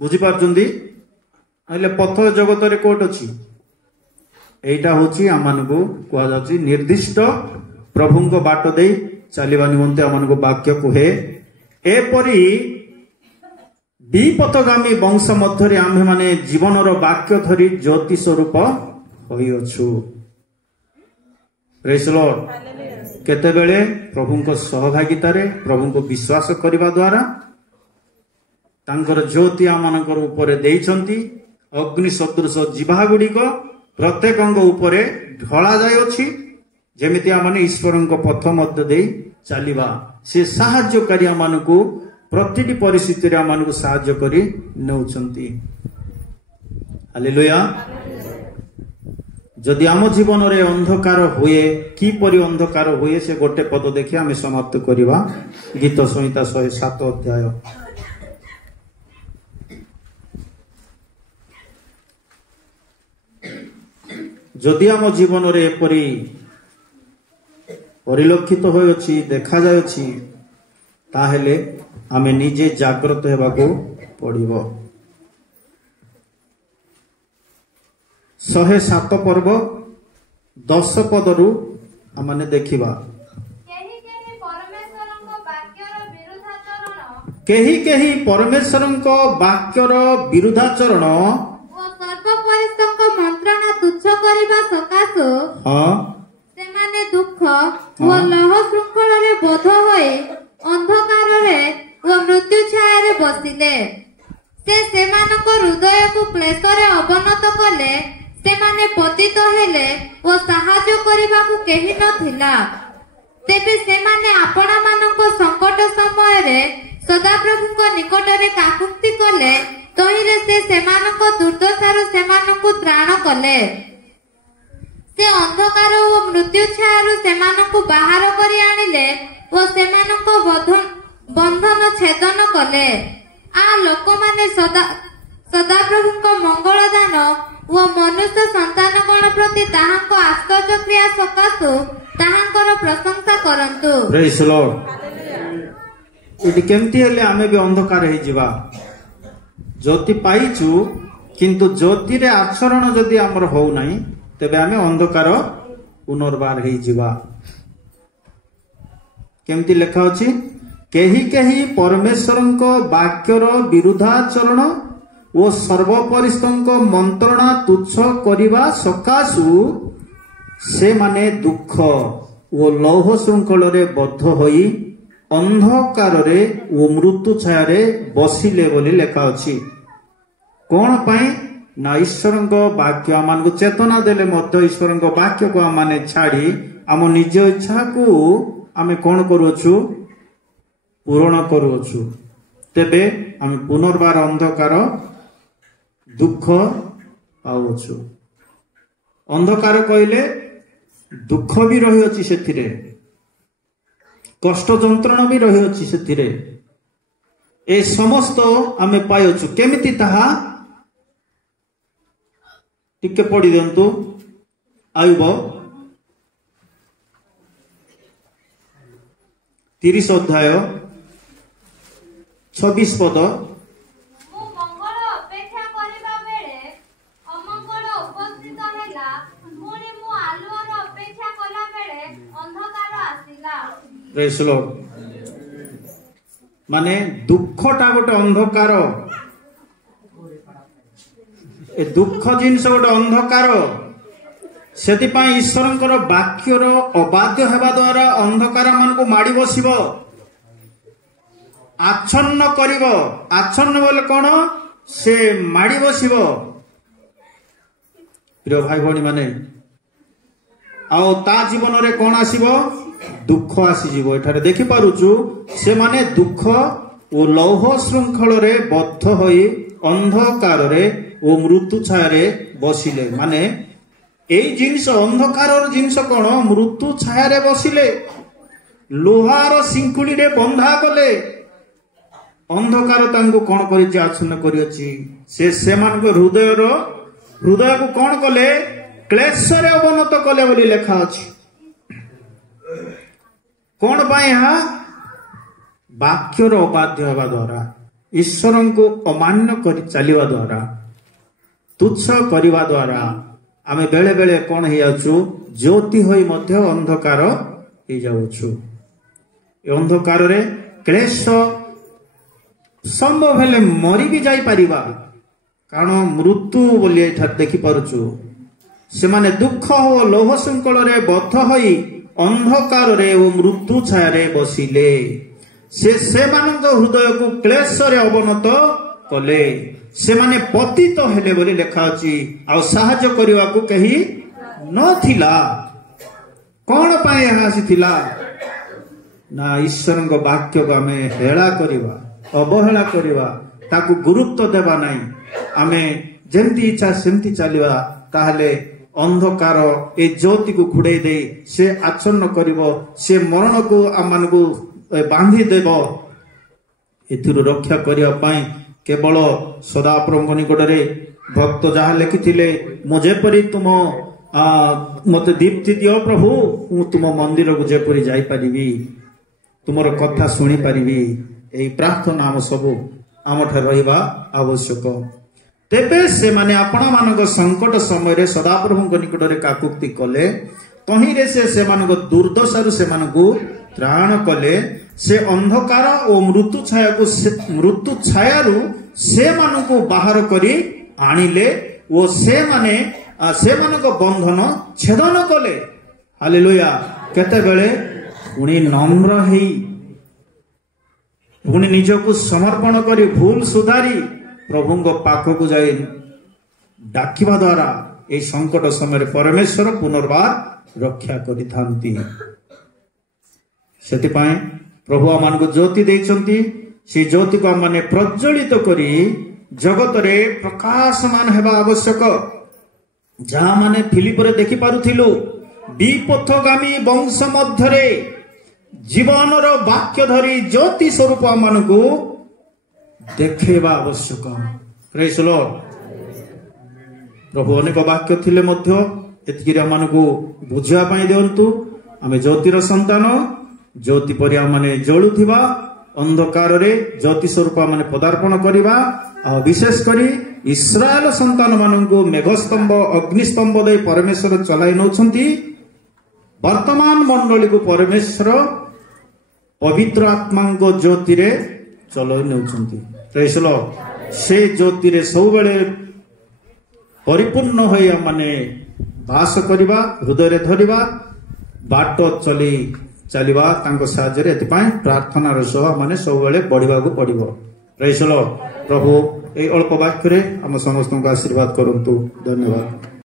बुझीपार्टी पथ जगत कोट अच्छी एटा हूँ आम कहुच्छी निर्दिष्ट प्रभु बाट दे चलवा निमंते आम वाक्य कहे एपरी विपथगामी वंश मध्य आम्भे माने जीवनर वाक्य धरी ज्योति स्वरूप होइअछु प्रेज द लॉर्ड केतेबेले प्रभु को सहभागितारे प्रभु को विश्वास करने द्वारा तांकर ज्योति आमानकर उपरे देइछंती अग्नि सदृश जीवा गुड़िक प्रत्येक उपरे ढला जायछि जेमिति आमाने ईश्वरक पथ मध्य दे चलिबा से साहाय्यकारी आमानकु प्रतिटी परिस्थिति रे आमानकु साहाय्य करी नेउछंती हालेलुया जदि आम जीवन रे अंधकार हुए किपरि अंधकार हुए से गोटे पद देखि आमे समाप्त करिबा गीत संहिता 107 अध्याय जदि आम जीवन रे एपरि परिलक्षित होइछि देखा जायछि ताहेले आमे निजे जागृत हेबाको पड़िबो 107 पर्व 10 पदरु आमने देखिबा केही केही परमेश्वरंक वाक्यर विरुद्धाचरण ओ सर्वपरिस्तंक मंत्रणा तुच्छ करिबा सकाशो सेमाने दुख ओ लह श्रृंखल रे बोध होए अंधकार रे ओ मृत्यु छाया रे बसिले से सेमानक हृदय को क्लेश रे ଓ ସାହାଯ୍ୟ କରିବାକୁ କେହି ନଥିଲା। ତେବେ ସେମାନେ ଆପଣମାନଙ୍କ ସଙ୍କଟ ସମୟରେ ସଦାପ୍ରଭୁଙ୍କ ନିକଟରେ କାକୁତି କଲେ, ତହିଁରେ ସେ ସେମାନଙ୍କ ଦୁର୍ଦ୍ଦଶାରୁ ସେମାନଙ୍କୁ ତ୍ରାଣ କଲେ। ସେ ଅନ୍ଧକାର ଓ ମୃତ୍ୟୁ ଛାୟାରୁ ସେମାନଙ୍କୁ ବାହାର କରି ଆଣିଲେ ଓ ସେମାନଙ୍କ ବନ୍ଧନ ଛେଦନ କଲେ। ଲୋକମାନେ ସଦାପ୍ରଭୁଙ୍କ ମଙ୍ଗଳ ଦାନ ଓ ମନୁଷ୍ୟ ସନ୍ତାନଗଣ ପ୍ରତି ତାହାଙ୍କ ଆଶ୍ଚର୍ଯ୍ୟ କ୍ରିୟା ସକାଶୁ ତାହାଙ୍କର ପ୍ରଶଂସା କରନ୍ତୁ। ପ୍ରେଜ୍ ଦ ଲର୍ଡ। ଏଠି କେମିତି ହେଲେ ଆମେ ବି ଅନ୍ଧକାର ହେଇଯିବା? ଜ୍ୟୋତି ପାଇଛୁ, କିନ୍ତୁ ଜ୍ୟୋତିରେ ଆଚରଣ ଯଦି ଆମର ହଉନାହିଁ, ତେବେ ଆମେ ଅନ୍ଧକାର ପୁନର୍ବାର ହେଇଯିବା। କେମିତି ଲେଖା ଅଛି? କେହି କେହି ପରମେଶ୍ୱରଙ୍କ ବାକ୍ୟର ବିରୁଦ୍ଧାଚରଣ ଓ ସର୍ବପରିସ୍ତଙ୍କ ମନ୍ତ୍ରଣା ତୁଚ୍ଛ କରିବା ସକାଶୁ ସେମାନେ ଦୁଃଖ ଓ ଲୌହ ଶୃଙ୍ଖଳରେ ବଦ୍ଧ ହୋଇ ଅନ୍ଧକାରରେ ଓ ମୃତ୍ୟୁ ଛାୟାରେ ବସିଲେ ବୋଲି ଲେଖା ଅଛି। କଣ ପାଇଁ? ନା ଈଶ୍ୱରଙ୍କ ବାକ୍ୟ ଆମମାନଙ୍କୁ ଚେତନା ଦେଲେ ମଧ୍ୟ ଈଶ୍ୱରଙ୍କ ବାକ୍ୟକୁ ଆମେ ଛାଡ଼ି ଆମ ନିଜ ଇଚ୍ଛାକୁ ଆମେ କଣ କରୁଅଛୁ? ପୂରଣ କରୁଅଛୁ। ତେବେ ଆମେ ପୁନର୍ବାର ଅନ୍ଧକାର ଦୁଃଖ ପାଉଛୁ। ଅନ୍ଧକାର କହିଲେ ଦୁଃଖ ବି ରହିଅଛି, ସେଥିରେ କଷ୍ଟ ଯନ୍ତ୍ରଣା ବି ରହିଅଛି। ସେଥିରେ ଏ ସମସ୍ତ ଆମେ ପାଇଅଛୁ। କେମିତି ତାହା ଟିକେ ପଢି ଦିଅନ୍ତୁ। ଆୟୁବ 30 ଅଧ୍ୟାୟ 26 ପଦ। ମୁଁ ମଙ୍ଗଳ ଅପେକ୍ଷା କରିବା ବେଳେ ଅମଙ୍ଗଳ ଉପସ୍ଥିତ ହେଲା, ପୁଣି ମୁଁ ଆଲୁଅର ଅପେକ୍ଷା କଲା ବେଳେ ଅନ୍ଧକାର ଆସିଲା। ପ୍ରେଜ୍ ଦ ଲର୍ଡ। ମାନେ ଦୁଃଖଟା ଗୋଟେ ଅନ୍ଧକାର, ଏ ଦୁଃଖ ଜିନିଷ ଗୋଟେ ଅନ୍ଧକାର। ସେଥିପାଇଁ ଈଶ୍ୱରଙ୍କର ବାକ୍ୟର ଅବାଧ୍ୟ ହେବା ଦ୍ୱାରା ଅନ୍ଧକାର ମାନଙ୍କୁ ମାଡ଼ି ବସିବ, ଆଚ୍ଛନ୍ନ କରିବ। ଆଚ୍ଛନ୍ନ ବୋଲେ କଣ? ସେ ମାଡ଼ି ବସିବ। ପ୍ରିୟ ଭାଇ ଭଉଣୀ ମାନେ, ଆଉ ତା ଜୀବନରେ କଣ ଆସିବ? ଦୁଃଖ ଆସିଯିବ। ଏଠାରେ ଦେଖିପାରୁଛୁ ସେମାନେ ଦୁଃଖ ଓ ଲୌହ ଶୃଙ୍ଖଳରେ ବଦ୍ଧ ହୋଇ ଅନ୍ଧକାରରେ ଓ ମୃତ୍ୟୁ ଛାୟାରେ ବସିଲେ। ମାନେ ଏଇ ଜିନିଷ, ଅନ୍ଧକାରର ଜିନିଷ କଣ? ମୃତ୍ୟୁ ଛାୟାରେ ବସିଲେ, ଲୁହାର ଶିଙ୍କୁଳିରେ ବନ୍ଧା କଲେ। ଅନ୍ଧକାର ତାଙ୍କୁ କଣ କରିଛି? ଆଚ୍ଛନ୍ନ କରିଅଛି। ସେମାନଙ୍କ ହୃଦୟକୁ କଣ କଲେ? କ୍ଲେଶରେ ଅବନତ କଲେ ବୋଲି ଲେଖା ଅଛି। କଣ ପାଇଁ? ଏହା ବାକ୍ୟର ଅବାଧ୍ୟ ହେବା ଦ୍ୱାରା, ଈଶ୍ୱରଙ୍କୁ ଅମାନ୍ୟ କରି ଚାଲିବା ଦ୍ୱାରା, ତୁଚ୍ଛ କରିବା ଦ୍ୱାରା ଆମେ ବେଳେ ବେଳେ କଣ ହେଇଯାଉଛୁ? ଜ୍ୟୋତି ହୋଇ ମଧ୍ୟ ଅନ୍ଧକାର ହେଇଯାଉଛୁ। ଏ ଅନ୍ଧକାରରେ କ୍ଲେଶ ସମ୍ଭବ ହେଲେ ମରି ବି ଯାଇପାରିବା, କାରଣ ମୃତ୍ୟୁ ବୋଲି ଏଠାରେ ଦେଖିପାରୁଛୁ। ସେମାନେ ଦୁଃଖ ଓ ଲୌହ ଶୃଙ୍ଖଳରେ ବଦ୍ଧ ହୋଇ ଅନ୍ଧକାରରେ ଓ ମୃତ୍ୟୁ ଛାୟାରେ ବସିଲେ। ସେମାନଙ୍କ ହୃଦୟକୁ କ୍ଲେଶରେ ଅବନତ କଲେ। ସେମାନେ ପତିତ ହେଲେ ବୋଲି ଲେଖା ଅଛି। ଆଉ ସାହାଯ୍ୟ କରିବାକୁ କେହି ନଥିଲା। କଣ ପାଇଁ ଏହା ଆସିଥିଲା? ନା ଈଶ୍ୱରଙ୍କ ବାକ୍ୟକୁ ଆମେ ହେଳା କରିବା, ଅବହେଳା କରିବା, ତାକୁ ଗୁରୁତ୍ୱ ଦେବା ନାହିଁ। ଆମେ ଯେମିତି ଇଚ୍ଛା ସେମିତି ଚାଲିବା, ତାହେଲେ ଅନ୍ଧକାର ଏ ଜ୍ୟୋତିକୁ ଘୋଡେଇ ଦେଇ ସେ ଆଚ୍ଛନ୍ନ କରିବ, ସେ ମରଣକୁ ଆମମାନଙ୍କୁ ବାନ୍ଧି ଦେବ। ଏଥିରୁ ରକ୍ଷା କରିବା ପାଇଁ କେବଳ ସଦାପ୍ରଭୁଙ୍କ ନିକଟରେ ଭକ୍ତ ଯାହା ଲେଖିଥିଲେ, ମୁଁ ଯେପରି ତୁମ ମତେ ଦୀପ୍ତି ଦିଅ ପ୍ରଭୁ, ମୁଁ ତୁମ ମନ୍ଦିରକୁ ଯେପରି ଯାଇପାରିବି, ତୁମର କଥା ଶୁଣିପାରିବି। ଏହି ପ୍ରାର୍ଥନା ଆମ ସବୁ ଆମଠାରେ ରହିବା ଆବଶ୍ୟକ। ତେବେ ସେମାନେ ଆପଣମାନଙ୍କ ସଙ୍କଟ ସମୟରେ ସଦାପ୍ରଭୁଙ୍କ ନିକଟରେ କାକୁତି କଲେ, ତହିଁରେ ସେ ସେମାନଙ୍କ ଦୁର୍ଦ୍ଦଶାରୁ ସେମାନଙ୍କୁ ତ୍ରାଣ କଲେ। ସେ ଅନ୍ଧକାର ଓ ମୃତ୍ୟୁ ଛାୟାରୁ ସେମାନଙ୍କୁ ବାହାର କରି ଆଣିଲେ ଓ ସେମାନଙ୍କ ବନ୍ଧନ ଛେଦନ କଲେ। ହାଲେଲୁୟା। କେତେବେଳେ? ପୁଣି ନମ୍ର ହେଇ, ପୁଣି ନିଜକୁ ସମର୍ପଣ କରି, ଭୁଲ ସୁଧାରି ପ୍ରଭୁଙ୍କ ପାଖକୁ ଯାଇ ଡାକିବା ଦ୍ୱାରା এই সংকট সমୟରେ ପରମେଶ୍ୱର ପୁନର୍ବାର ରକ୍ଷା କରିଥାନ୍ତି। ସେଥିପାଇଁ ପ୍ରଭୁ ଆମମାନଙ୍କୁ ଜ୍ୟୋତି ଦେଇଛନ୍ତି। ସେ ଜ୍ୟୋତିକୁ ଆମମାନେ ପ୍ରଜ୍ୱଳିତ କରି ଜଗତରେ ପ୍ରକାଶମାନ ହେବା ଆବଶ୍ୟକ। ଯାହା ମାନେ ଫିଲିପରେ ଦେଖିପାରୁଥିଲୁ, ବିପଥଗାମୀ ବଂଶ ମଧ୍ୟରେ ଜୀବନର ବାକ୍ୟ ଧରି ଜ୍ୟୋତି ସ୍ୱରୂପ ଆମମାନଙ୍କୁ ଦେଖେଇବା ଆବଶ୍ୟକ। ପ୍ରେଜ୍ ଦ ଲର୍ଡ। ପ୍ରଭୁ ଅନେକ ବାକ୍ୟ ଥିଲେ ମଧ୍ୟ ଏତିକିରେ ଆମମାନଙ୍କୁ ବୁଝିବା ପାଇଁ ଦିଅନ୍ତୁ। ଆମେ ଜ୍ୟୋତିର ସନ୍ତାନ, ଜ୍ୟୋତି ପରି ଆମମାନେ ଜଳୁଥିବା, ଅନ୍ଧକାରରେ ଜ୍ୟୋତି ସ୍ୱରୂପ ମାନେ ପଦାର୍ପଣ କରିବା। ଆଉ ବିଶେଷ କରି ଇସ୍ରାଏଲ ସନ୍ତାନ ମାନଙ୍କୁ ମେଘସ୍ତମ୍ଭ ଅଗ୍ନିସ୍ତମ୍ଭ ଦେଇ ପରମେଶ୍ୱର ଚଲାଇ ନେଉଛନ୍ତି। ବର୍ତ୍ତମାନ ମଣ୍ଡଳୀକୁ ପରମେଶ୍ୱର ପବିତ୍ର ଆତ୍ମାଙ୍କ ଜ୍ୟୋତିରେ ଚଲାଇ ନେଉଛନ୍ତି। ପ୍ରେଜ୍ ଦ ଲର୍ଡ। ସେ ଜ୍ୟୋତିରେ ସବୁବେଳେ ପରିପୂର୍ଣ୍ଣ ହୋଇ ଆମମାନେ ବାସ କରିବା, ହୃଦୟରେ ଧରିବା, ବାଟ ଚାଲିବା ତାଙ୍କ ସାହାଯ୍ୟରେ। ଏଥିପାଇଁ ପ୍ରାର୍ଥନାର ସହ ମାନେ ସବୁବେଳେ ବଢିବାକୁ ପଡିବ। ପ୍ରେଜ୍ ଦ ଲର୍ଡ। ପ୍ରଭୁ ଏଇ ଅଳ୍ପ ବାକ୍ୟରେ ଆମ ସମସ୍ତଙ୍କୁ ଆଶୀର୍ବାଦ କରନ୍ତୁ। ଧନ୍ୟବାଦ।